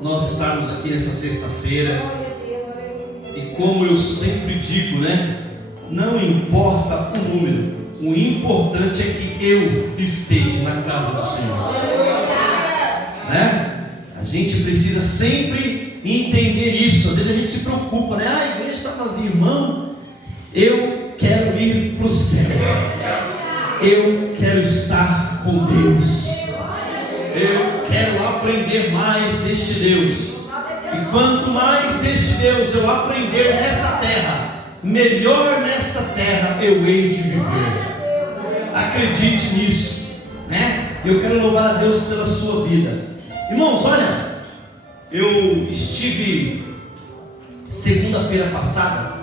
nós estarmos aqui nessa sexta-feira. E como eu sempre digo, né? Não importa o número, o importante é que eu esteja na casa do Senhor, né? A gente precisa sempre entender isso. Às vezes a gente se preocupa, né? A igreja está vazia, irmão. Eu quero ir para o céu. Eu quero estar com Deus. Eu quero aprender mais deste Deus. E quanto mais deste Deus eu aprender nesta terra, melhor nesta terra eu hei de viver. Acredite nisso, né? Eu quero louvar a Deus pela sua vida. Irmãos, olha, eu estive segunda-feira passada,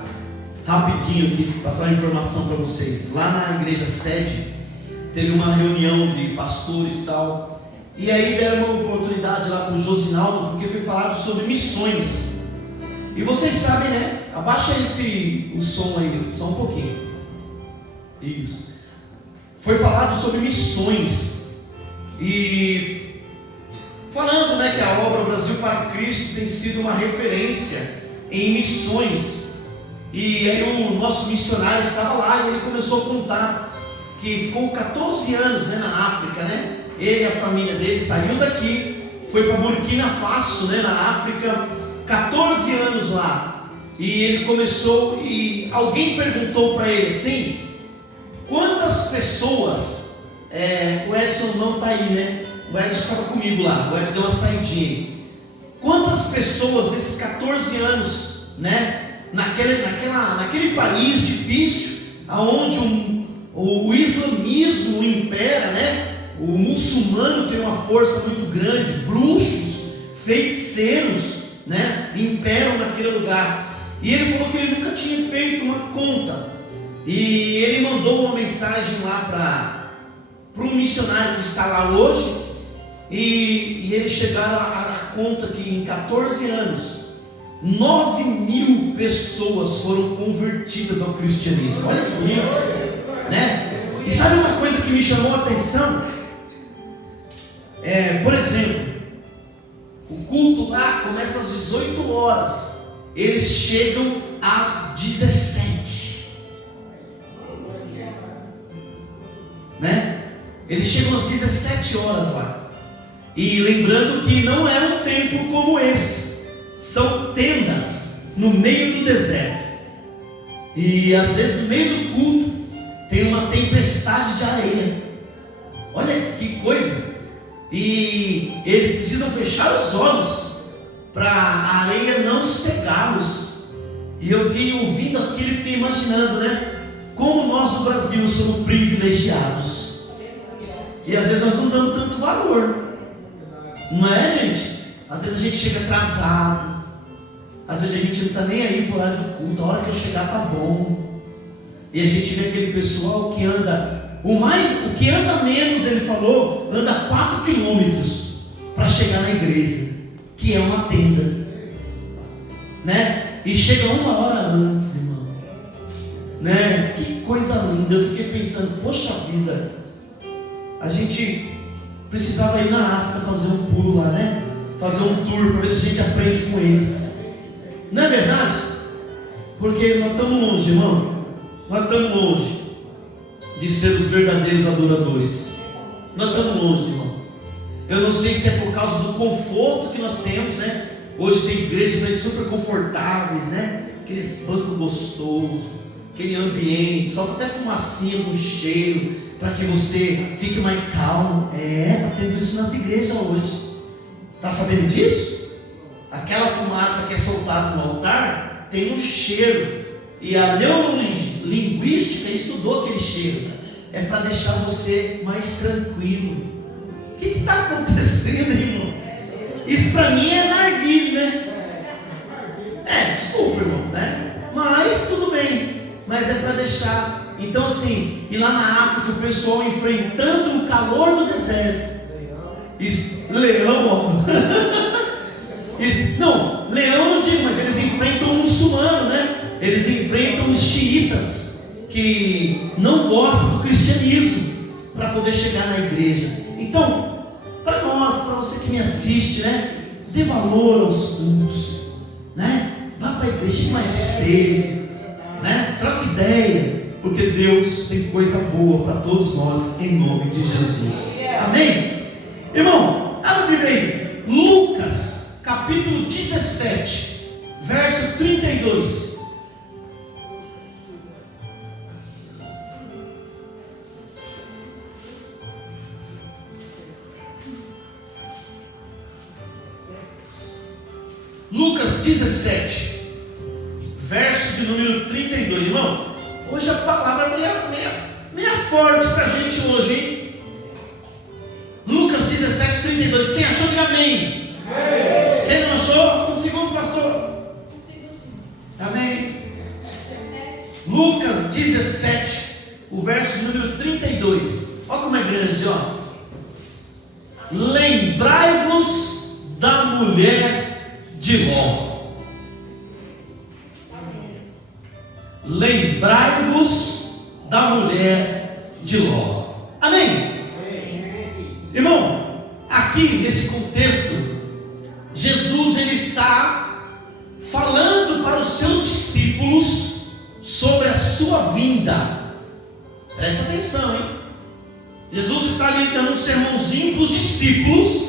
rapidinho aqui, passar uma informação para vocês. Lá na igreja sede, teve uma reunião de pastores e tal. E aí deram uma oportunidade lá para o Josinaldo, porque foi falado sobre missões. E vocês sabem, né? Abaixa o som aí, só um pouquinho. Isso. Foi falado sobre missões. E falando, né, que a obra Brasil para Cristo tem sido uma referência em missões. E aí o nosso missionário estava lá e ele começou a contar que ficou 14 anos, né, na África, né? Ele e a família dele saiu daqui, foi para Burkina Faso, né, na África, 14 anos lá. E ele começou, e alguém perguntou para ele assim: quantas pessoas, o Edson não está aí, né? O Edson estava comigo lá, o Edson deu uma saidinha. Quantas pessoas nesses 14 anos, né, naquele país difícil, aonde o islamismo impera, né? O muçulmano tem uma força muito grande, bruxos, feiticeiros, né, imperam naquele lugar. E ele falou que ele nunca tinha feito uma conta. E ele mandou uma mensagem lá para um missionário que está lá hoje. E eles chegaram a conta que em 14 anos, 9.000 pessoas foram convertidas ao cristianismo. Olha que bonito, né? E sabe uma coisa que me chamou a atenção? Por exemplo, o culto lá começa às 18 horas, eles chegam às 17, né? Eles chegam às 17 horas lá. E lembrando que não é um templo como esse, são tendas no meio do deserto. E às vezes no meio do culto tem uma tempestade de areia. Olha que coisa! E eles precisam fechar os olhos para a areia não cegá-los. E eu fiquei ouvindo aquilo e fiquei imaginando, né? Como nós no Brasil somos privilegiados. E às vezes nós não damos tanto valor. Não é, gente? Às vezes a gente chega atrasado. Às vezes a gente não está nem aí por horário do culto. A hora que eu chegar tá bom. E a gente vê aquele pessoal que anda... O que anda menos, ele falou, anda 4 quilômetros para chegar na igreja, que é uma tenda, né? E chega 1 hora antes, irmão, né? Que coisa linda. Eu fiquei pensando, poxa vida, a gente precisava ir na África fazer um pulo lá, né? Fazer um tour para ver se a gente aprende com eles. Não é verdade? Porque nós estamos longe, irmão. Nós estamos longe de ser os verdadeiros adoradores. Nós estamos longe, irmão. Eu não sei se é por causa do conforto que nós temos, né? Hoje tem igrejas aí super confortáveis, né? Aqueles bancos gostosos, aquele ambiente, solta até fumacinha no cheiro, para que você fique mais calmo. Está tendo isso nas igrejas hoje. Está sabendo disso? Aquela fumaça que é soltada no altar tem um cheiro. E a neurolinguística estudou aquele cheiro. É para deixar você mais tranquilo. O que está acontecendo, irmão? Isso para mim é narguilé, né? Desculpa, irmão, né? Mas tudo bem. Mas é para deixar. Então assim, e lá na África o pessoal enfrentando o calor do deserto. Leão, não, leão não digo, mas eles enfrentam o muçulmano, né? Eles enfrentam os xiitas, que não gostam do cristianismo, para poder chegar na igreja. Então, para nós, para você que me assiste, né? dê valor aos cultos, né? Vá para a igreja mais cedo, né? Troque ideia, porque Deus tem coisa boa para todos nós, em nome de Jesus. Amém? Irmão, abre a Bíblia aí, Lucas capítulo 17, verso 32. Lucas 17, verso de número 32. Irmão, hoje a palavra é meia forte para a gente hoje, hein? Lucas 17, 32. Quem achou, diga amém. Amém. Quem não achou, um segundo, pastor. Amém. Lucas 17, o verso de número 32. Olha como é grande, ó. Lembrai-vos da mulher de Ló. Lembrai-vos da mulher de Ló. Amém? Irmão, aqui nesse contexto, Jesus ele está falando para os seus discípulos sobre a sua vinda. Presta atenção, hein? Jesus está ali dando um sermãozinho para os discípulos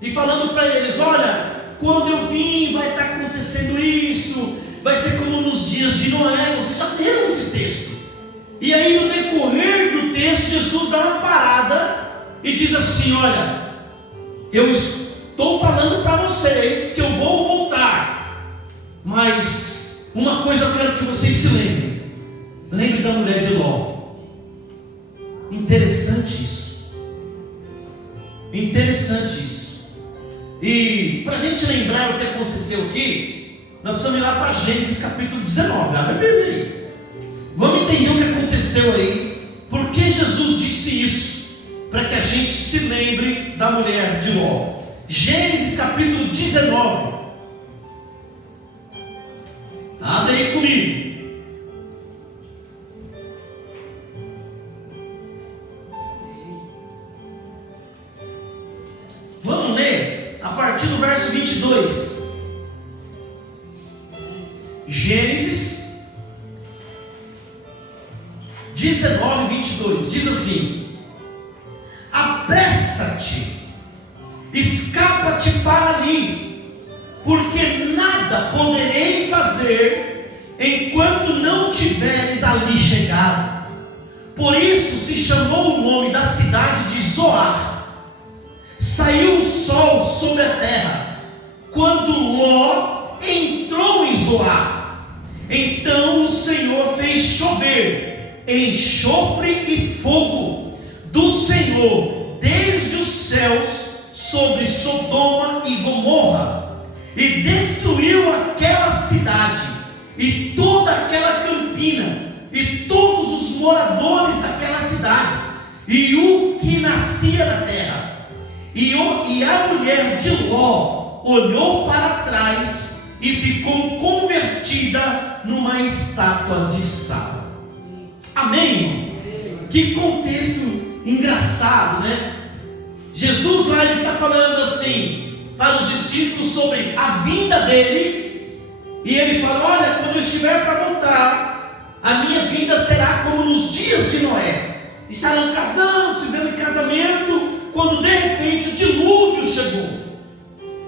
e falando para eles: olha, quando eu vim vai estar acontecendo isso, vai ser como nos dias de Noé. Vocês já leram esse texto. E aí no decorrer do texto, Jesus dá uma parada e diz assim: olha, eu estou falando para vocês que eu vou voltar, mas uma coisa eu quero que vocês se lembrem. Lembre da mulher de Ló. Interessante isso. Interessante isso. E para a gente lembrar o que aconteceu aqui, nós precisamos ir lá para Gênesis capítulo 19. Abre a Bíblia aí. Vamos entender o que aconteceu aí. Por que Jesus disse isso? Para que a gente se lembre da mulher de Ló. Gênesis capítulo 19. Abre aí comigo. Vamos ler a partir do verso 22. Gênesis 19, 22. Diz assim: apressa-te, escapa-te para ali, porque nada poderei fazer enquanto não tiveres ali chegado. Por isso se chamou o nome da cidade de Zoar. Saiu o sol sobre a terra quando Ló entrou em Zoar. Então o Senhor fez chover enxofre e fogo do Senhor desde os céus sobre Sodoma e Gomorra, e destruiu aquela cidade e toda aquela campina e todos os moradores daquela cidade e o que nascia na terra. E a mulher de Ló olhou para trás e ficou convertida numa estátua de sal. Amém? Que contexto engraçado, né? Jesus lá ele está falando assim para os discípulos sobre a vinda dele, e ele fala: olha, quando eu estiver para voltar, a minha vinda será como nos dias de Noé. Estarão casando, se vendo em casamento, quando de repente o dilúvio chegou.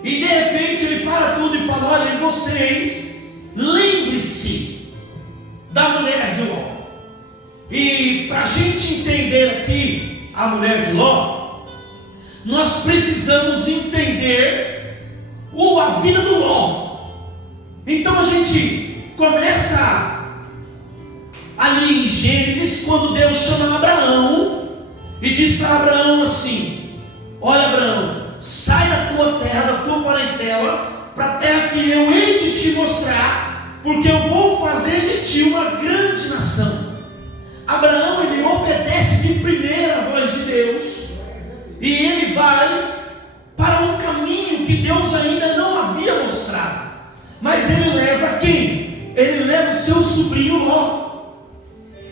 E de repente ele para tudo e fala: olha, vocês lembrem-se da mulher de Ló. E para a gente entender aqui a mulher de Ló, nós precisamos entender a vida do Ló. Então a gente começa ali em Gênesis, quando Deus chama Abraão e diz para Abraão assim: olha, Abraão, sai da tua terra, da tua parentela, para a terra que eu hei de te mostrar, porque eu vou fazer de ti uma grande nação. Abraão, ele obedece de primeira a voz de Deus, e ele vai para um caminho que Deus ainda não havia mostrado. Mas ele leva quem? Ele leva o seu sobrinho Ló.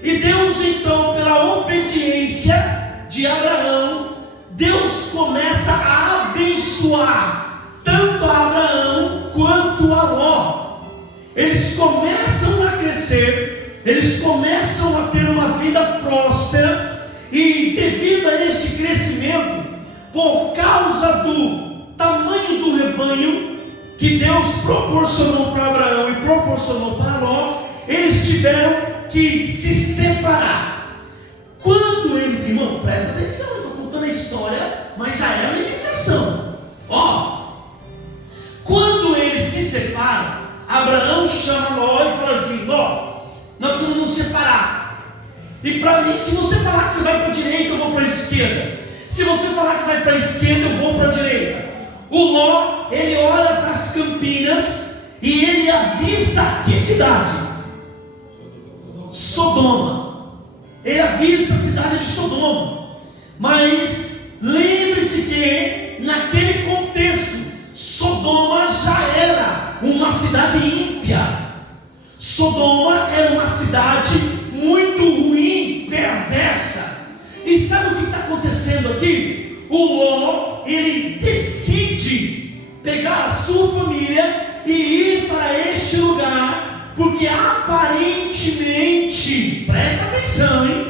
E Deus então, pela obediência de Abraão, Deus começa a abençoar tanto tanto a Abraão quanto a Ló. Eles começam a crescer, eles começam a ter uma vida próspera, e devido a este crescimento, por causa do tamanho do rebanho que Deus proporcionou para Abraão e proporcionou para Ló, eles tiveram que se separar. Quando ele, irmão, presta atenção, eu estou contando a história, mas já é a ministração. Quando eles se separam, Abraão chama Ló e fala assim: Ló, nós vamos nos separar. E para mim, se você falar que você vai para a direita, eu vou para a esquerda. Se você falar que vai para a esquerda, eu vou para a direita. O Ló, ele olha para as campinas e ele avista que cidade? Sodoma. Ele avista a cidade de Sodoma. Mas lembre-se que naquele contexto, Sodoma já era uma cidade ímpia. Sodoma era uma cidade muito ruim, perversa. E sabe o que está acontecendo aqui? O Ló, ele decide pegar a sua família e ir para este lugar, porque aparentemente, presta atenção, hein?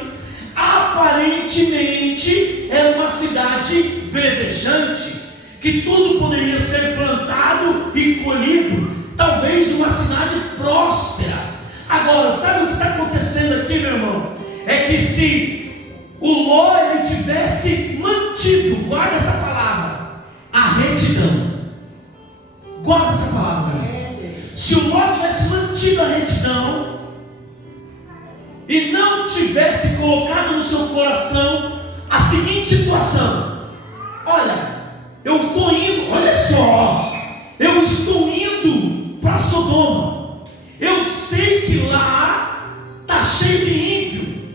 Aparentemente era uma cidade verdejante, que tudo poderia ser plantado e colhido, talvez uma cidade próspera. Agora, sabe o que está acontecendo aqui, meu irmão? É que se o Ló ele tivesse mantido, guarda essa palavra, a retidão. Guarda essa palavra. Se o Ló tivesse mantido a retidão e não tivesse colocado no seu coração a seguinte situação: olha, eu estou indo, olha só, eu estou indo para Sodoma. Eu sei que lá está cheio de ímpio,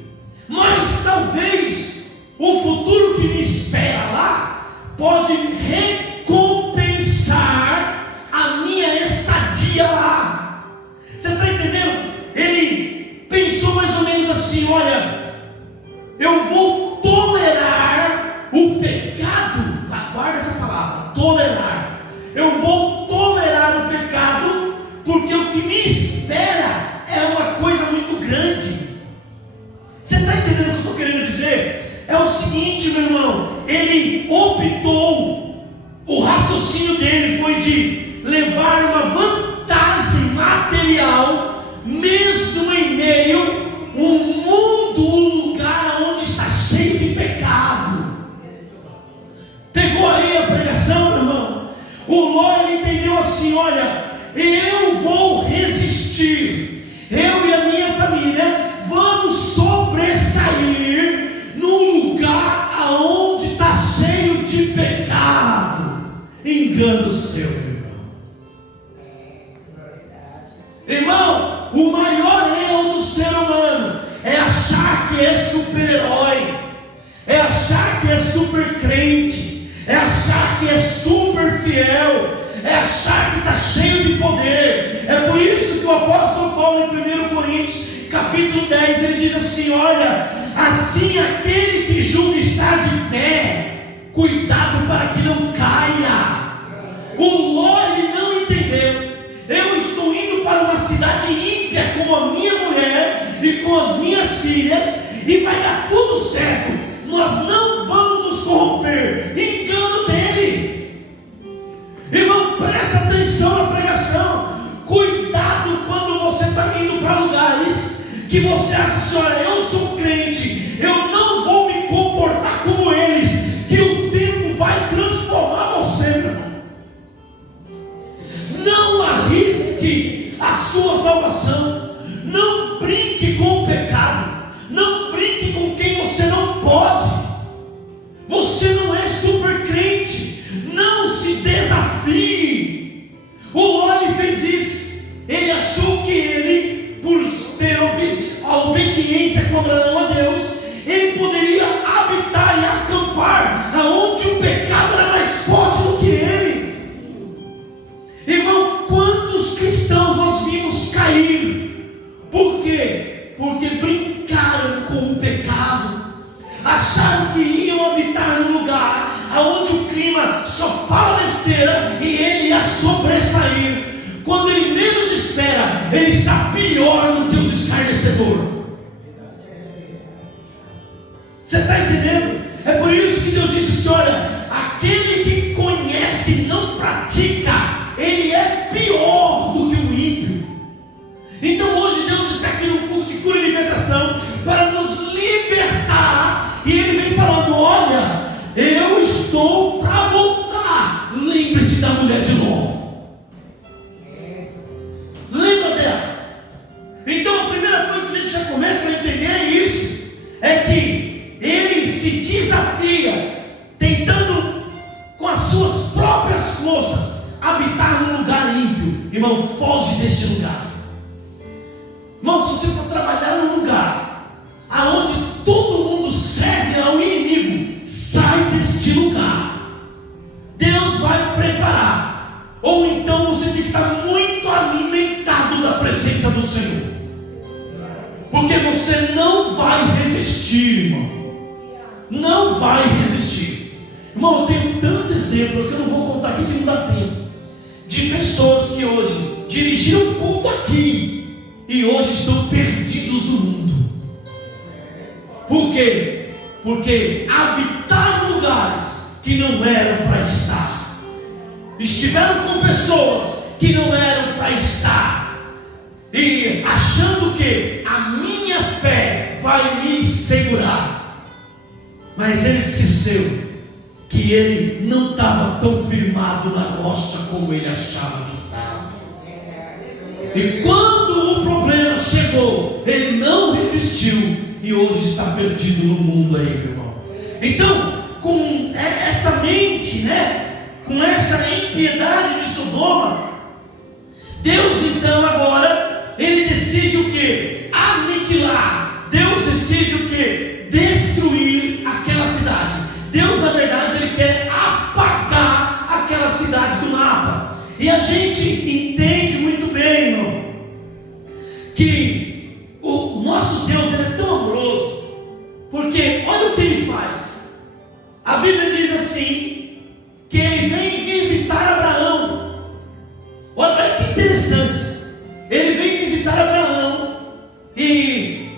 mas talvez o futuro que me espera lá pode recompensar a minha estadia lá. Você está entendendo? Ele pensou mais ou menos assim: olha, eu vou tolerar o pecado. Guarda essa palavra, tolerar. Eu vou tolerar o pecado, porque o que me espera é uma coisa muito grande. Você está entendendo o que eu estou querendo dizer? É o seguinte, meu irmão, ele optou, o raciocínio dele foi de levar uma vantagem material, mesmo em meio a um mundo, um lugar onde está cheio de pecado. Pegou aí a pregação, meu irmão? O Ló, ele entendeu assim: olha, eu vou resistir, eu e a minha família vamos sobressair num lugar aonde está cheio de pecado. Engano seu, irmão. O maior erro do ser humano é achar que é super-herói, é achar que é super crente, é achar que é super fiel, é achar que está cheio de poder. É por isso que o apóstolo Paulo, em 1 Coríntios capítulo 10, ele diz assim: olha, assim aquele que julga estar de pé, cuidado para que não caia. O Ló, ele não entendeu. Eu estou indo para uma cidade ímpia com a minha mulher e com as minhas filhas, e vai dar tudo certo, nós não vamos nos corromper. Engano dele. Irmão, presta atenção na pregação. Cuidado quando você está indo para lugares que você acha assim: olha, eu sou crente, eu não vou me comportar como eles, que o tempo vai transformar você, meu irmão. Não arrisque a sua salvação, não brinque com o pecado, não brinque com quem você não pode. Você não é super crente, não se desafie. O Ló fez isso. Ele achou que ele, por ter a obediência com Abraão a Deus, ele poderia habitar e acampar aonde o pecado era mais forte do que ele. Irmão, quantos cristãos nós vimos cair? Por quê? Porque brincaram com o pecado, acharam que iam habitar num lugar aonde o clima só fala besteira e ele sair, quando ele menos espera, ele está pior do que os escarnecedores. Você está entendendo? É por isso que Deus disse assim: olha, aquele que conhece e não pratica, ele é pior do que o ímpio. Então hoje Deus está aqui no curso de cura e libertação para nos libertar, e Ele vem falando: olha, eu estou para voltar. Lembre-se da mulher de Ló. Lembra dela? Então a primeira coisa que a gente já começa a entender é isso: é que ele se desafia, tentando com as suas próprias forças habitar num lugar ímpio. Irmão, foge deste lugar. Irmão, se você for trabalhar num lugar aonde todo mundo serve ao inimigo, sai deste lugar. Deus vai preparar. Ou então você tem que estar muito alimentado da presença do Senhor, porque você não vai resistir, irmão. Não vai resistir. Irmão, eu tenho tanto exemplo que eu não vou contar aqui, que não dá tempo, de pessoas que hoje dirigiram culto aqui e hoje estão perdidos no mundo. Por quê? Porque habitaram lugares que não eram para estar, estiveram com pessoas que não eram para estar, e achando que a minha fé vai me segurar. Mas ele esqueceu que ele não estava tão firmado na rocha como ele achava que estava. E quando o problema chegou, ele não resistiu e hoje está perdido no mundo aí, meu irmão. Então, com essa mente, com essa impiedade de Sodoma, Deus então agora, ele decide o que? Aniquilar. Deus decide o que? Destruir aquela cidade. Deus, na verdade, ele quer apagar aquela cidade do mapa. E a gente entende muito bem, irmão, que o nosso Deus, ele é tão amoroso, porque olha o que ele faz. A Bíblia diz assim, que ele vem visitar Abraão. Olha que interessante. Ele vem visitar Abraão, e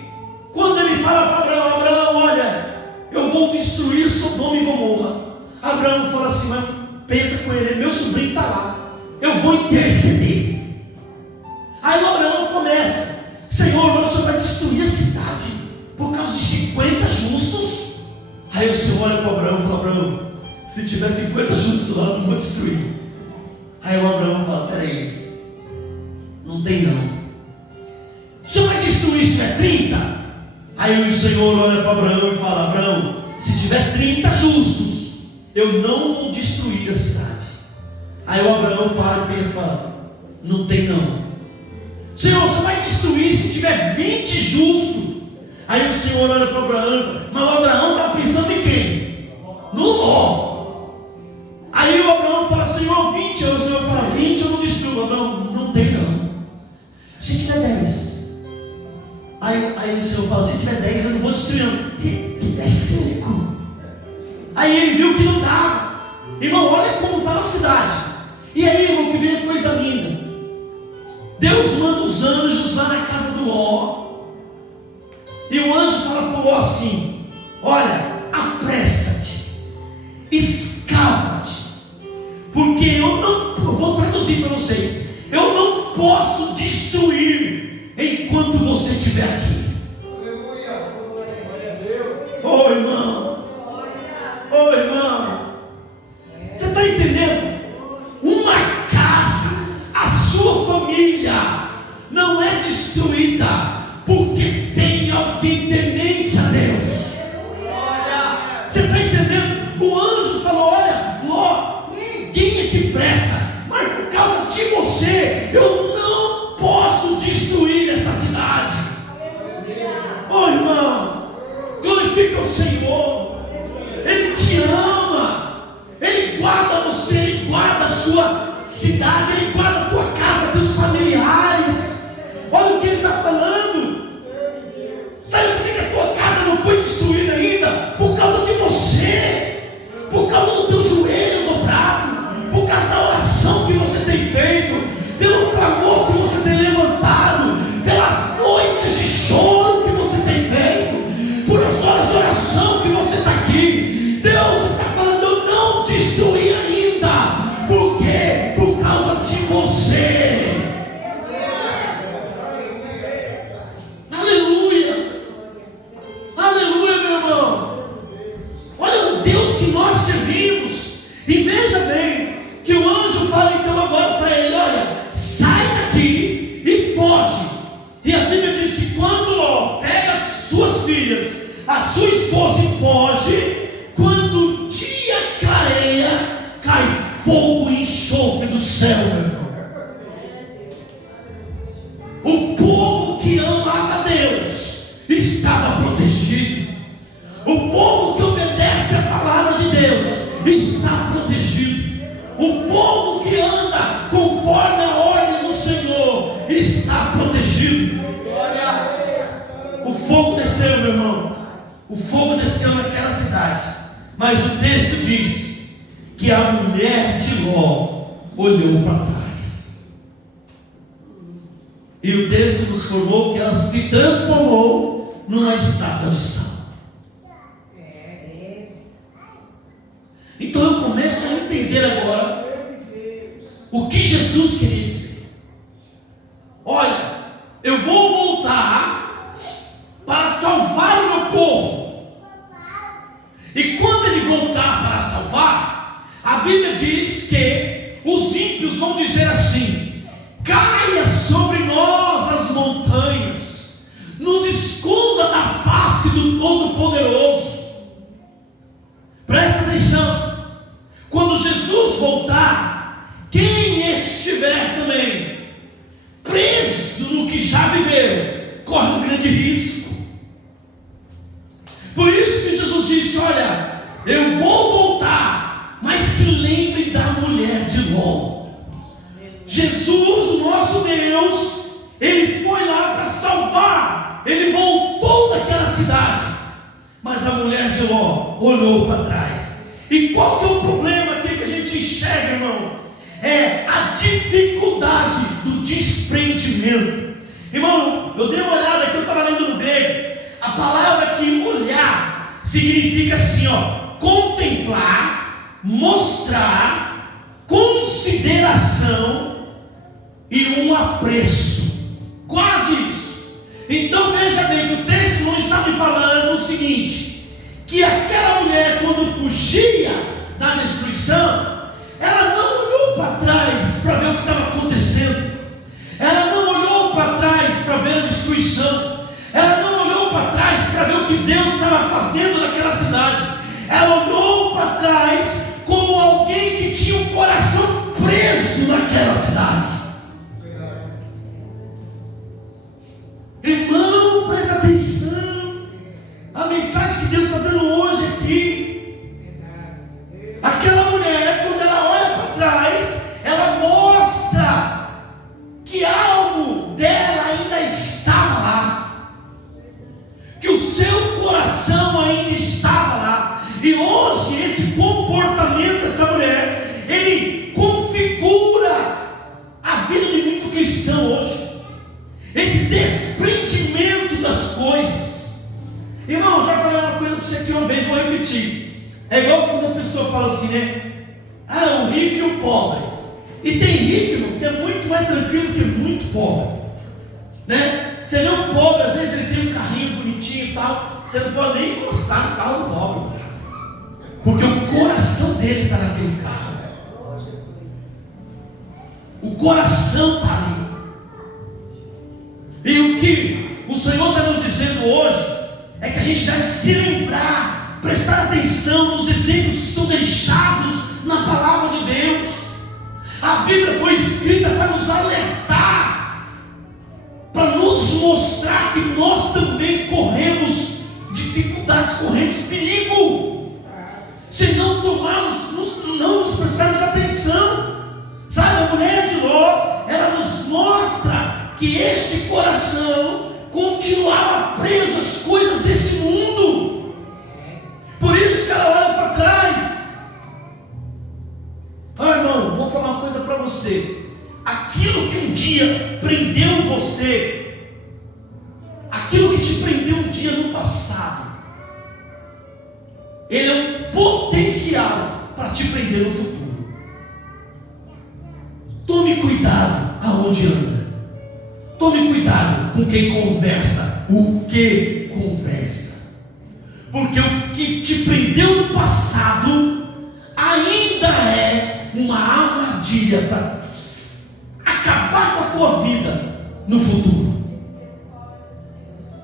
quando ele fala para Abraão: Abraão, olha, eu vou destruir Sodoma e Gomorra. Abraão fala assim: mas pensa com ele, meu sobrinho está lá, eu vou interceder. Aí o Abraão começa: Senhor, mas o Senhor vai destruir a cidade por causa de 50 justos? Aí o Senhor olha para Abraão e fala: Abraão, se tiver 50 justos lá, eu não vou destruir. Aí o Abraão fala: peraí, não tem não. O Senhor vai destruir se tiver 30? Aí o Senhor olha para Abraão e fala: Abraão, se tiver 30 justos, eu não vou destruir a cidade. Aí o Abraão para e pensa e fala: não tem não. Senhor, você vai destruir se tiver 20 justos? Aí o Senhor olha para Abraão e fala: mas o Abraão estava pensando em quem? No Ló. Aí o Abraão fala: Senhor, 20. Aí o Senhor fala: 20 eu não destruo. Abraão: não tem não. Se tiver 10. Aí o Senhor fala: se tiver 10 eu não vou destruir não. Se tiver 5. Aí ele viu que não dava. Irmão, olha como estava a cidade. E aí, irmão, que vem a coisa linda. Deus manda os anjos lá na casa do Ló. E o anjo fala para o Ló assim: olha, apressa-te, escapa-te, porque eu vou traduzir para vocês, eu não posso destruir enquanto você estiver aqui. Aleluia, glória a Deus. Oh irmão, oh irmão, você está entendendo? Uma casa, a sua família não é destruída porque tem alguém temente a Deus. Você está entendendo? O anjo falou: olha, Ló, ninguém aqui presta, mas por causa de você eu não posso destruir esta cidade. Oh irmão, glorifica o Senhor. Ele te ama, Ele guarda você, Ele guarda a sua cidade, Ele guarda a tua casa, teus familiares. Olha o que Ele está falando. Sabe por que a tua casa não foi destruída ainda? Por causa de você, por causa do teu joelho dobrado, por causa da oração que você tem feito, fogo desceu naquela cidade. Mas o texto diz que a mulher de Ló olhou para trás. E o texto nos informou que ela se transformou numa estátua de sal. Então eu começo a entender agora o que Jesus queria dizer. Olha, eu vou voltar para salvar o meu povo. E quando ele voltar para salvar, a Bíblia diz que os ímpios vão dizer assim: caia sobre nós as montanhas, nos esconda da face do Todo-Poderoso. Presta atenção. Quando Jesus voltar, quem estiver também preso no que já viveu, corre um grande risco. Por isso que Jesus disse: olha, eu vou voltar, mas se lembre da mulher de Ló. Jesus, o nosso Deus, ele foi lá para salvar, ele voltou daquela cidade, mas a mulher de Ló olhou para trás. E qual que é o problema aqui que a gente enxerga, irmão? É a dificuldade do desprendimento. Irmão, eu dei uma olhada aqui, eu estava lendo no grego. A palavra aqui, olhar, significa assim, ó: contemplar, mostrar, consideração e um apreço. Guarde isso. Então veja bem que o texto não está me falando o seguinte: que aquela mulher, quando fugia da destruição, ela não olhou para trás para ver o que estava acontecendo. Ela não olhou para trás para ver a destruição. Ela não olhou para trás para ver o que Deus estava fazendo naquela cidade. Ela olhou para trás como alguém que tinha o coração preso naquela cidade. Irmão, presta atenção. A mensagem que Deus está dando hoje aqui. Aquela mulher, quando ela olha para trás, ela mostra que algo dela ainda estava lá, que o seu coração ainda estava lá. E hoje esse comportamento dessa mulher, ele configura a vida de muito cristão hoje. Esse desprendimento das coisas. Irmão, já falei uma coisa para você aqui uma vez, vou repetir. É igual quando a pessoa fala assim, né? Ah, o rico e o pobre. E tem rico que é muito mais tranquilo que muito pobre, né? Você vê um pobre, às vezes ele tem um carrinho bonitinho e tal, você não pode nem encostar no carro do pobre, porque o coração dele está naquele carro. O coração está ali. E o que o Senhor está nos dizendo hoje é que a gente deve se lembrar, prestar atenção nos exemplos que são deixados na palavra de Deus. A Bíblia foi escrita para nos alertar, para nos mostrar que nós também corremos dificuldades, corremos perigo, se não nos prestarmos atenção. Sabe, a mulher de Ló, ela nos mostra que este coração continuava preso às coisas desse mundo. Por isso que ela olha para trás. Irmão, vou falar uma coisa para você. Aquilo que um dia prendeu você, aquilo que te prendeu um dia no passado, ele é um potencial para te prender no futuro. Tome cuidado aonde anda. Tome cuidado com quem conversa, o que conversa. Porque o que te prendeu no passado ainda é uma armadilha para acabar com a tua vida no futuro.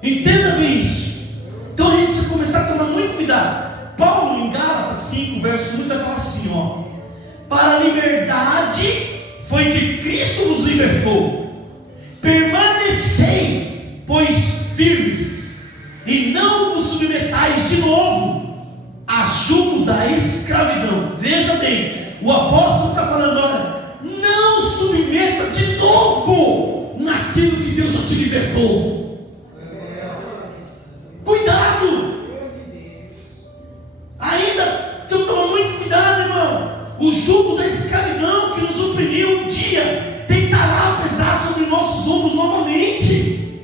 Entenda bem isso. Então a gente precisa começar a tomar muito cuidado. Paulo, em Gálatas 5, verso 1, vai falar assim, ó: para a liberdade foi que Cristo nos libertou. Permanecei, pois, firmes, e não vos submetais de novo a jugo da escravidão. Veja bem, o apóstolo está falando: olha, não submeta de novo naquilo que Deus já te libertou. Cuidado! um dia tentará pesar sobre nossos ombros novamente.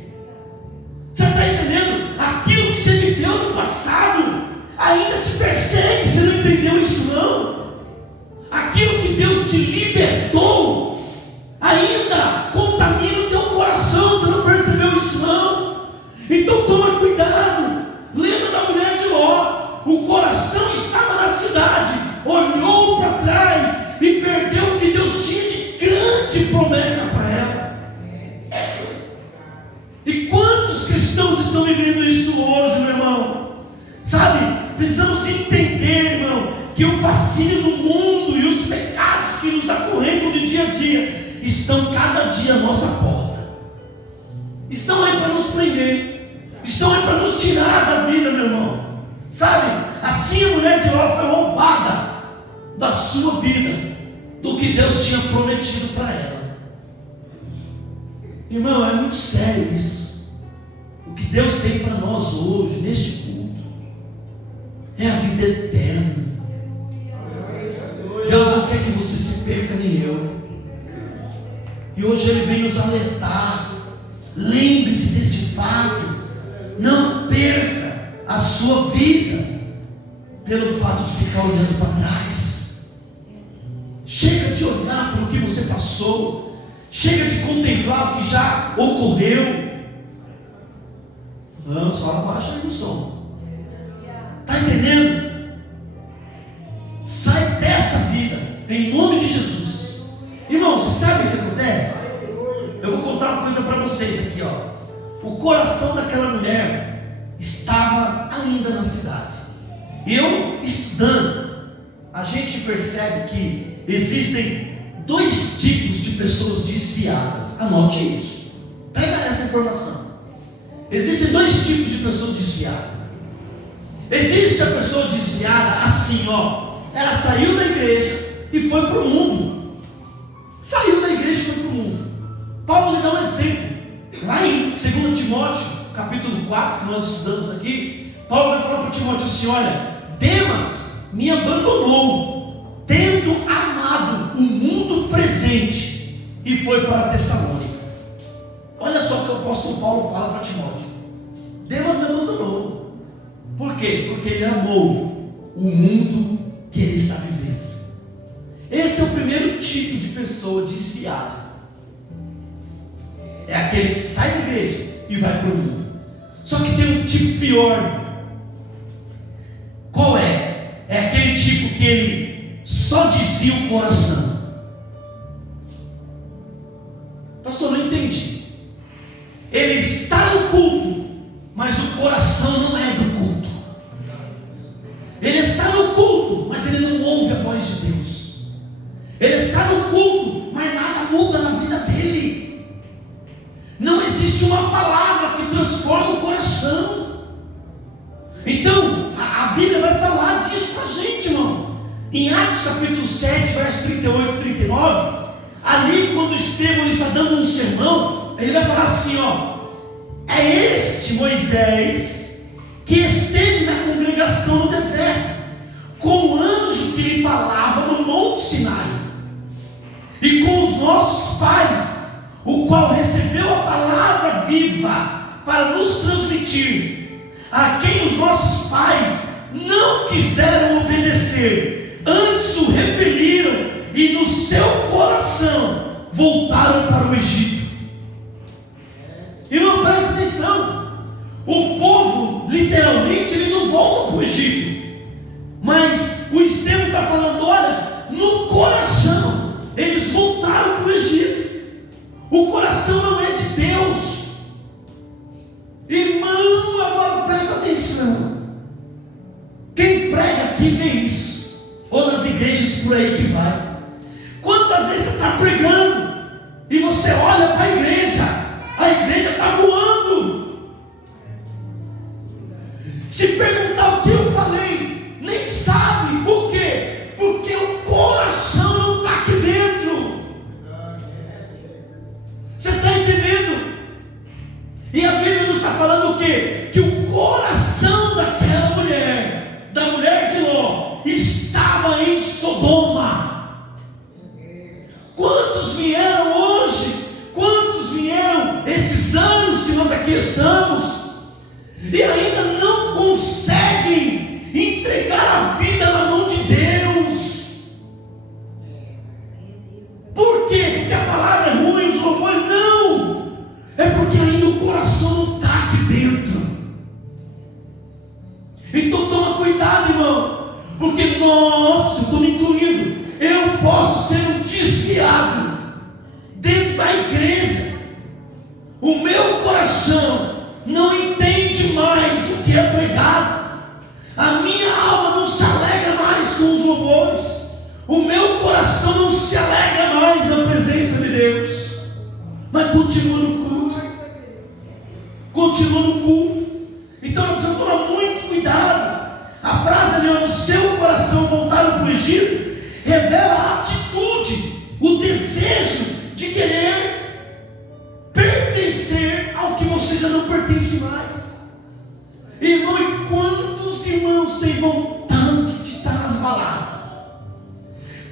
Você está entendendo? Aquilo que você viveu no passado ainda te persegue. Você não entendeu isso não? Aquilo que Deus te libertou ainda contamina o teu coração. Você não percebeu isso não? Então toma cuidado. Lembra da mulher de Ló? O coração estava na cidade, olhou para trás e perdeu o que Deus tinha de grande promessa para ela. E quantos cristãos estão vivendo isso hoje, meu irmão? Sabe, precisamos entender, irmão, que o fascínio do mundo e os pecados que nos acorrentam de dia a dia estão cada dia à nossa porta. Estão aí para nos prender, estão aí para nos tirar da vida, meu irmão. Sabe, assim a mulher de Ló foi roubada da sua vida, do que Deus tinha prometido para ela. Irmão, é muito sério isso. O que Deus tem para nós hoje, neste culto, é a vida eterna. Deus não quer que você se perca, nem eu. E hoje Ele vem nos alertar. Lembre-se desse fato. Não perca a sua vida pelo fato de ficar olhando para trás. Chega de olhar para o que você passou. Chega de contemplar o que já ocorreu. Não, só abaixa aí no som. Está entendendo? Sai dessa vida, em nome de Jesus. Irmãos, você sabe o que acontece? Eu vou contar uma coisa para vocês aqui, ó. O coração daquela mulher estava ainda na cidade. Eu, estudando, a gente percebe que existem dois tipos de pessoas desviadas. Anote isso. Pega essa informação. Existem dois tipos de pessoas desviadas. Existe a pessoa desviada assim, ó. Ela saiu da igreja e foi para o mundo. Saiu da igreja e foi para o mundo. Paulo lhe dá um exemplo. Lá em 2 Timóteo, capítulo 4, que nós estudamos aqui, Paulo vai falar para Timóteo assim: olha, Demas me abandonou, tendo amado o mundo presente, e foi para Tessalônica. Olha só o que o apóstolo Paulo fala para Timóteo: Demas me abandonou. Por quê? Porque ele amou o mundo que ele está vivendo. Esse é o primeiro tipo de pessoa desviada. É aquele que sai da igreja e vai para o mundo. Só que tem um tipo pior. Qual é? É aquele tipo que ele só desvia o coração. Pastor, não entendi. Ele está no culto, mas o coração não é do culto. Ele está no culto, mas ele não ouve a voz de Deus. Ele está no culto, mas nada muda na vida dele. Não existe uma palavra que transforma o coração. Então, a Bíblia vai falar disso para a gente, irmão. Em Atos capítulo 7, verso 38 e 39, ali quando Estevão está dando um sermão, ele vai falar assim, ó: é este Moisés que esteve na congregação no deserto, com o anjo que lhe falava no Monte Sinai, e com os nossos pais, o qual recebeu a palavra viva para nos transmitir, a quem os nossos pais não quiseram obedecer, antes o repeliram e no seu coração voltaram para o Egito. Irmão, presta atenção. O povo, literalmente, eles não voltam para o Egito, mas o Estevão está falando: olha, no coração eles voltaram para o Egito. O coração não é de Deus. Irmão, agora presta atenção. Quem prega aqui vê isso, ou nas igrejas por aí que vai. Quantas vezes você está pregando e você olha para a igreja está voando. Se perguntar o que eu falei, nem sabe. Por quê? Porque o coração não está aqui dentro. Você está entendendo? E a Bíblia nos está falando o quê? Que o coração daquela mulher, da mulher de Ló, estava em Sodoma. Quantos Quantos vieram hoje? Quantos vieram esses anos que nós aqui estamos e ainda não conseguem entregar a vida na mão de Deus? Por quê? Porque a palavra é ruim, os louvores não. É porque ainda o coração não está aqui dentro. Então toma cuidado, irmão, porque nós, eu estou me incluindo, eu posso ser um desviado dentro da igreja. O meu coração não entende mais o que é pregado, a minha alma não se alegra mais com os louvores, o meu coração não se alegra mais na presença de Deus, mas continua no culto, continua no culto. Então nós precisamos tomar muito cuidado. A frase ali, o seu coração voltado para o Egito, revela a atitude, o desejo de querer pertencer ao que você já não pertence mais. Irmão, e quantos irmãos têm vontade de estar nas baladas?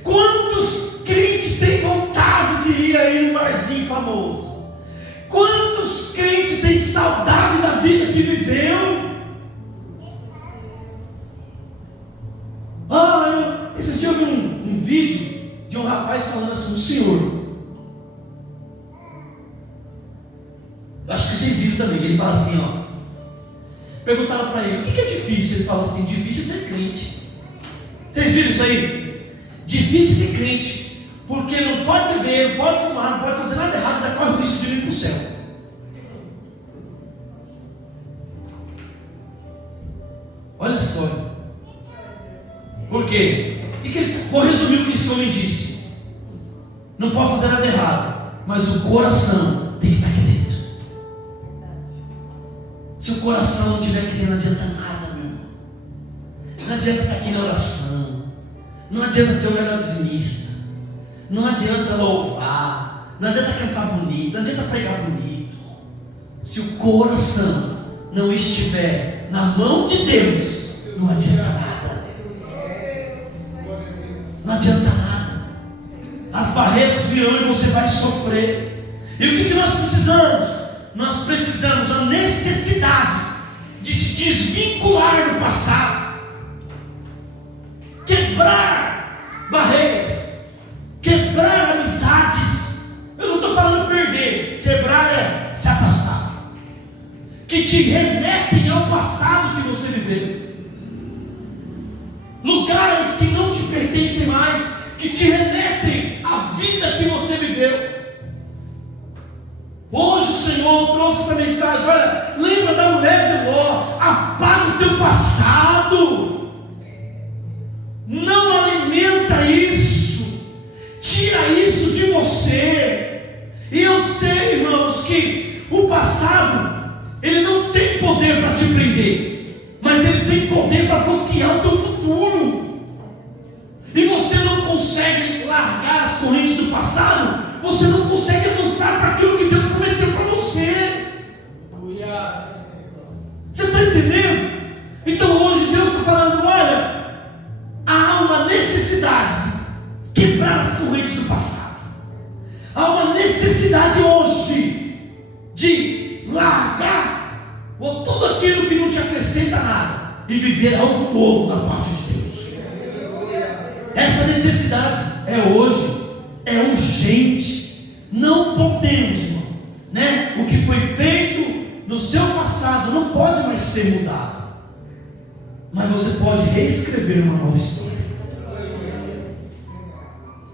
Quantos crentes têm vontade de ir aí no barzinho famoso? Quantos crentes têm saudade da vida que viveu? Esses dias eu vi um vídeo de um rapaz falando assim, um senhor, eu acho que vocês viram também, ele fala assim, perguntaram para ele, o que é difícil? Ele fala assim, difícil é ser crente. Vocês viram isso aí? Difícil é ser crente, porque não pode beber, não pode fumar, não pode fazer nada errado, ainda corre o risco de ir para o céu. Olha só. Por quê? Vou resumir o que esse homem disse. Não pode fazer nada errado, mas o coração tem que estar aqui dentro. Se o coração não estiver aqui dentro, não adianta nada, meu irmão. Não adianta estar aqui na oração, não adianta ser o melhor dizimista, não adianta louvar, não adianta cantar bonito, não adianta pregar bonito. Se o coração não estiver na mão de Deus, não adianta nada. Não adianta nada. As barreiras virão e você vai sofrer. E o que nós precisamos? Nós precisamos a necessidade de se desvincular do passado, quebrar barreiras, quebrar amizades. Eu não estou falando perder, quebrar é se afastar, que te remetem ao passado que você viveu. Lugares que não te pertencem mais, que te remetem à vida que você viveu. Hoje o Senhor trouxe essa mensagem. Olha, lembra da mulher de Ló, apaga o teu passado, não alimenta isso, tira isso de você. E eu sei, irmãos, que o passado, ele não tem poder para te prender, mas ele tem poder para bloquear o teu futuro. E você não consegue largar as correntes do passado, você não consegue avançar para aquilo que Deus prometeu para você. Você está entendendo? Então hoje Deus está falando, olha, há uma necessidade de quebrar as correntes do passado. Há uma necessidade hoje de largar tudo aquilo que não te acrescenta nada e viver algo novo da parte de Deus. Essa necessidade é hoje, é urgente. Não podemos, irmão, né? O que foi feito no seu passado não pode mais ser mudado, mas você pode reescrever uma nova história.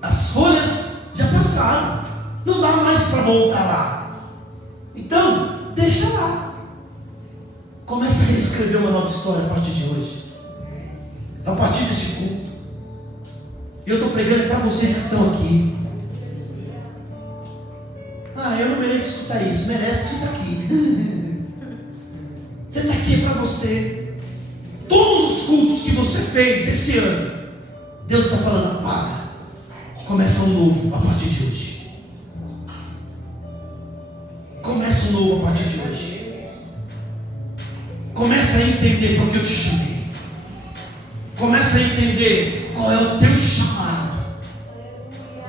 As folhas já passaram, não dá mais para voltar lá. Então, deixa lá. Comece a reescrever uma nova história a partir de hoje, a partir desse culto. E eu estou pregando para vocês que estão aqui. Eu não mereço escutar isso. Merece porque você está aqui. Você está aqui para você. Todos os cultos que você fez esse ano, Deus está falando, apaga. Começa um novo a partir de hoje. Começa um novo a partir de hoje. Começa a entender porque eu te chamei. Começa a entender qual é o teu chamado.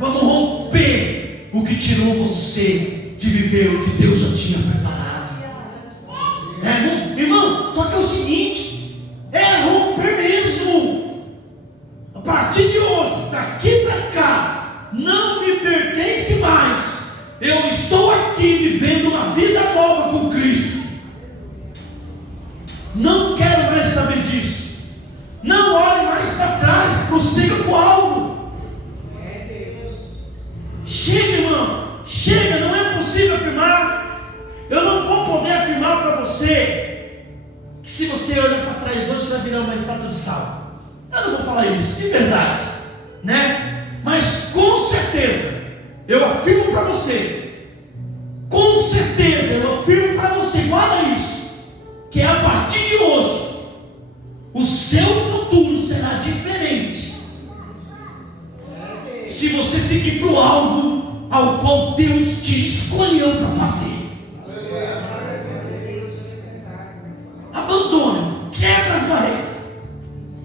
Vamos romper que tirou você de viver o que Deus já tinha preparado. Irmão, só que é o seguinte, é romper mesmo. A partir de hoje, daqui para cá, não me pertence mais. Eu estou aqui vivendo uma vida nova com Cristo. Não quero mais saber disso. Não olhe mais para trás, prossiga para o alvo. Chega, irmão, chega, não é possível afirmar. Eu não vou poder afirmar para você que se você olhar para trás hoje, você vai virar uma estátua de sal. Eu não vou falar isso, de verdade, né? Mas com certeza, eu afirmo para você, com certeza, eu afirmo para você, guarda isso, que a partir de hoje, o seu futuro será diferente, se você seguir para o alvo ao qual Deus te escolheu para fazer. Abandone, quebra as barreiras,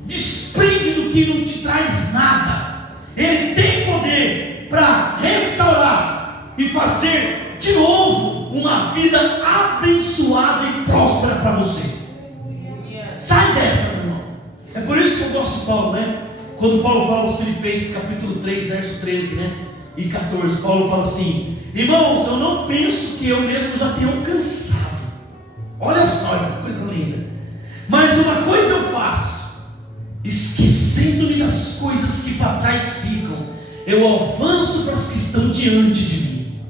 desprende do que não te traz nada. Ele tem poder para restaurar e fazer de novo uma vida abençoada e próspera para você. Sai dessa, meu irmão. É por isso que eu gosto de Paulo, né? Quando Paulo fala aos Filipenses, capítulo 3, verso 13, né? E 14, Paulo fala assim: irmãos, eu não penso que eu mesmo já tenha alcançado. Olha só, que coisa linda. Mas uma coisa eu faço, esquecendo-me das coisas que para trás ficam, eu avanço para as que estão diante de mim.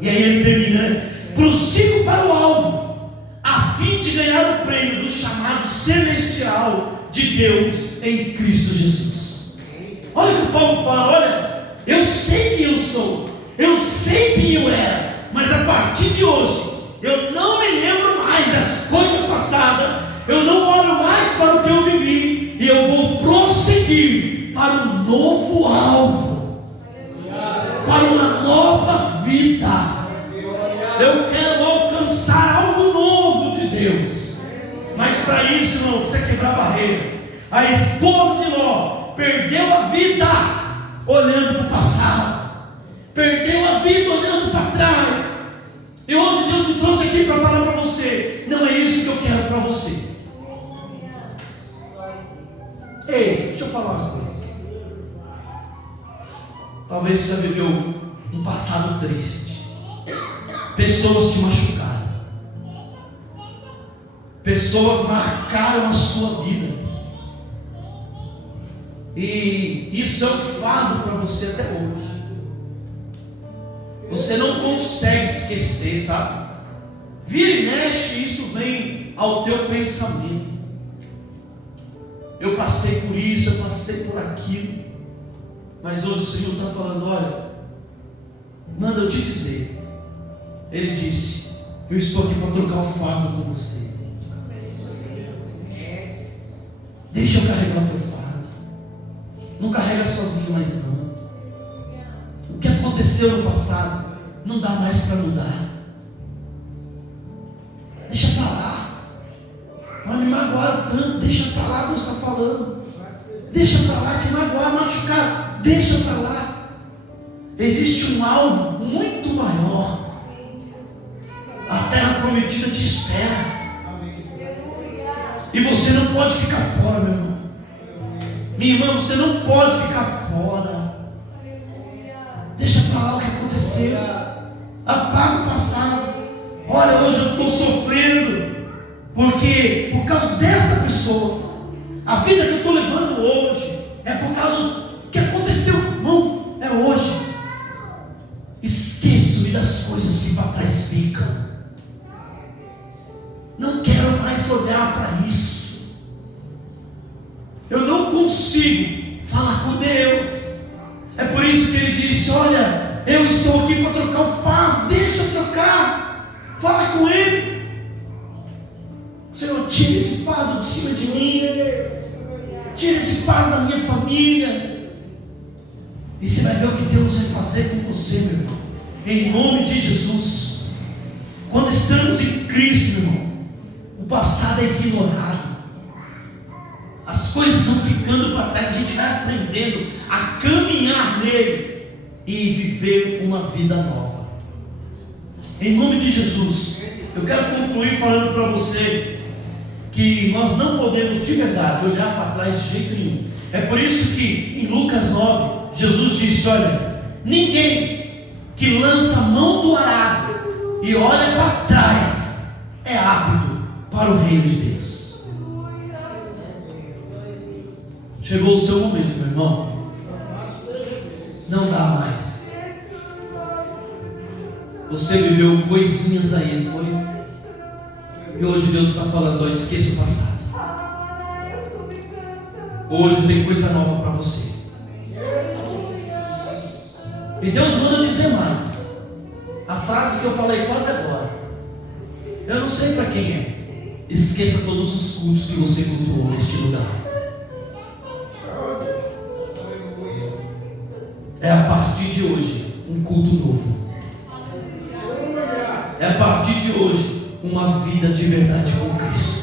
E aí ele termina, né? Prossigo para o alvo, a fim de ganhar o prêmio do chamado celestial de Deus em Cristo Jesus. Olha o que o Paulo fala, olha, eu sei quem eu sou, eu sei quem eu era, mas a partir de hoje, eu não me lembro mais das coisas passadas, eu não olho mais para o que eu vivi, e eu vou prosseguir para um novo alvo, para uma nova vida. Eu quero alcançar algo novo de Deus, mas para isso, irmão, precisa quebrar a barreira. A esposa de Ló perdeu a vida olhando para o passado, perdeu a vida olhando para trás. E hoje Deus me trouxe aqui para falar para você: não é isso que eu quero para você. Ei, deixa eu falar uma coisa. Talvez você já viveu um passado triste. Pessoas te machucaram. Pessoas marcaram a sua vida. E isso é um fardo para você até hoje. Você não consegue esquecer, sabe? Vira e mexe, isso vem ao teu pensamento. Eu passei por isso, eu passei por aquilo. Mas hoje o Senhor está falando: olha, manda eu te dizer. Ele disse: eu estou aqui para trocar o fardo com você. Deixa eu carregar o teu fardo. Não carrega sozinho mais não. O que aconteceu no passado não dá mais para mudar. Deixa para lá. Mas me magoaram tanto, deixa para lá, Deus está falando. Deixa para lá, te magoar, machucar, deixa para lá. Existe um alvo muito maior. A terra prometida te espera. E você não pode ficar fora, meu irmão. Minha irmã, você não pode ficar fora. Deixa para lá o que aconteceu. Apaga o passado. Olha, hoje eu estou sofrendo porque por causa desta pessoa. A vida que eu estou levando hoje é por causa do que aconteceu. Não, é hoje. Esqueço-me das coisas que para trás ficam. Não quero mais olhar para isso. Eu não consigo falar com Deus. É por isso que ele disse: olha, eu estou aqui para trocar o fardo. Deixa eu trocar. Fala com ele. Senhor, tira esse fardo de cima de mim. Tira esse fardo da minha família. E você vai ver o que Deus vai fazer com você, meu irmão. Em nome de Jesus. Quando estamos em Cristo, meu irmão, o passado é ignorado. As coisas vão ficando para trás. A gente vai aprendendo a caminhar nele. e viver uma vida nova. Em nome de Jesus, eu quero concluir falando para você que nós não podemos de verdade olhar para trás de jeito nenhum. É por isso que em Lucas 9, Jesus disse: olha, ninguém que lança a mão do arado e olha para trás é apto para o reino de Deus. Chegou o seu momento, meu irmão. Não dá mais. Você viveu coisinhas aí, não foi? E hoje Deus está falando: ó, esqueça o passado. Hoje tem coisa nova para você. E Deus manda dizer mais. A frase que eu falei quase agora, eu não sei para quem é. Esqueça todos os cultos que você cultuou neste lugar. É a partir de hoje um culto novo. É a partir de hoje uma vida de verdade com Cristo.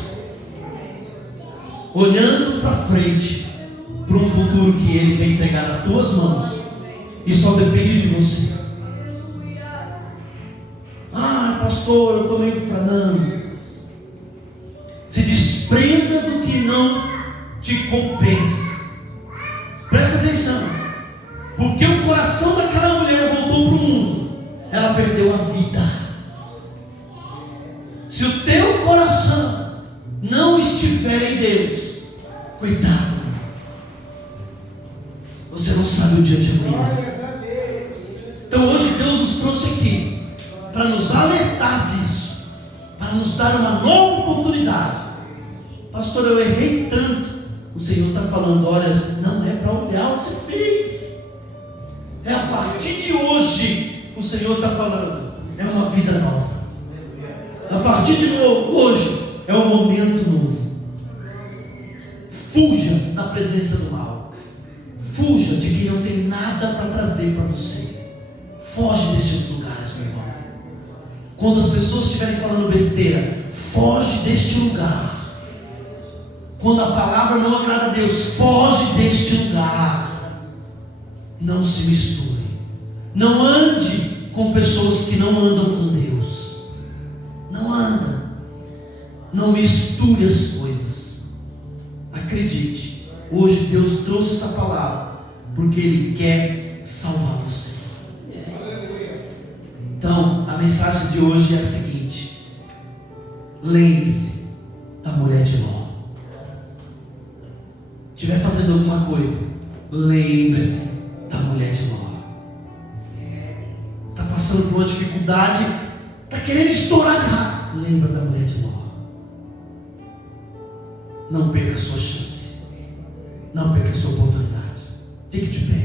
Olhando para frente, para um futuro que Ele quer entregar nas tuas mãos. E só depende de você. Ah, pastor, eu estou meio franando. Se desprenda do que não te compensa. Presta atenção. Porque o coração daquela mulher voltou para o mundo. Ela perdeu a vida. Se o teu coração não estiver em Deus, cuidado. Você não sabe o dia de amanhã. Então hoje Deus nos trouxe aqui para nos alertar disso, para nos dar uma nova oportunidade. Pastor, eu errei tanto. O Senhor está falando: olha, não é para olhar o que você fez. É a partir de hoje. O Senhor está falando: é uma vida nova. A partir de hoje é um momento novo. Fuja da presença do mal. Fuja de quem não tem nada para trazer para você. Foge destes lugares, meu irmão. Quando as pessoas estiverem falando besteira, foge deste lugar. Quando a palavra não agrada a Deus, foge deste lugar. Não se misture. Não ande com pessoas que não andam com Deus. Não anda. Não misture as coisas. Acredite, hoje Deus trouxe essa palavra porque Ele quer salvar você. Então, a mensagem de hoje é a seguinte: lembre-se da mulher de Ló. Se estiver fazendo alguma coisa, lembre-se da mulher de Ló. Está passando por uma dificuldade, está querendo estourar. Lembra da mulher de Ló. Não perca a sua chance. Não perca a sua oportunidade. Fique de pé.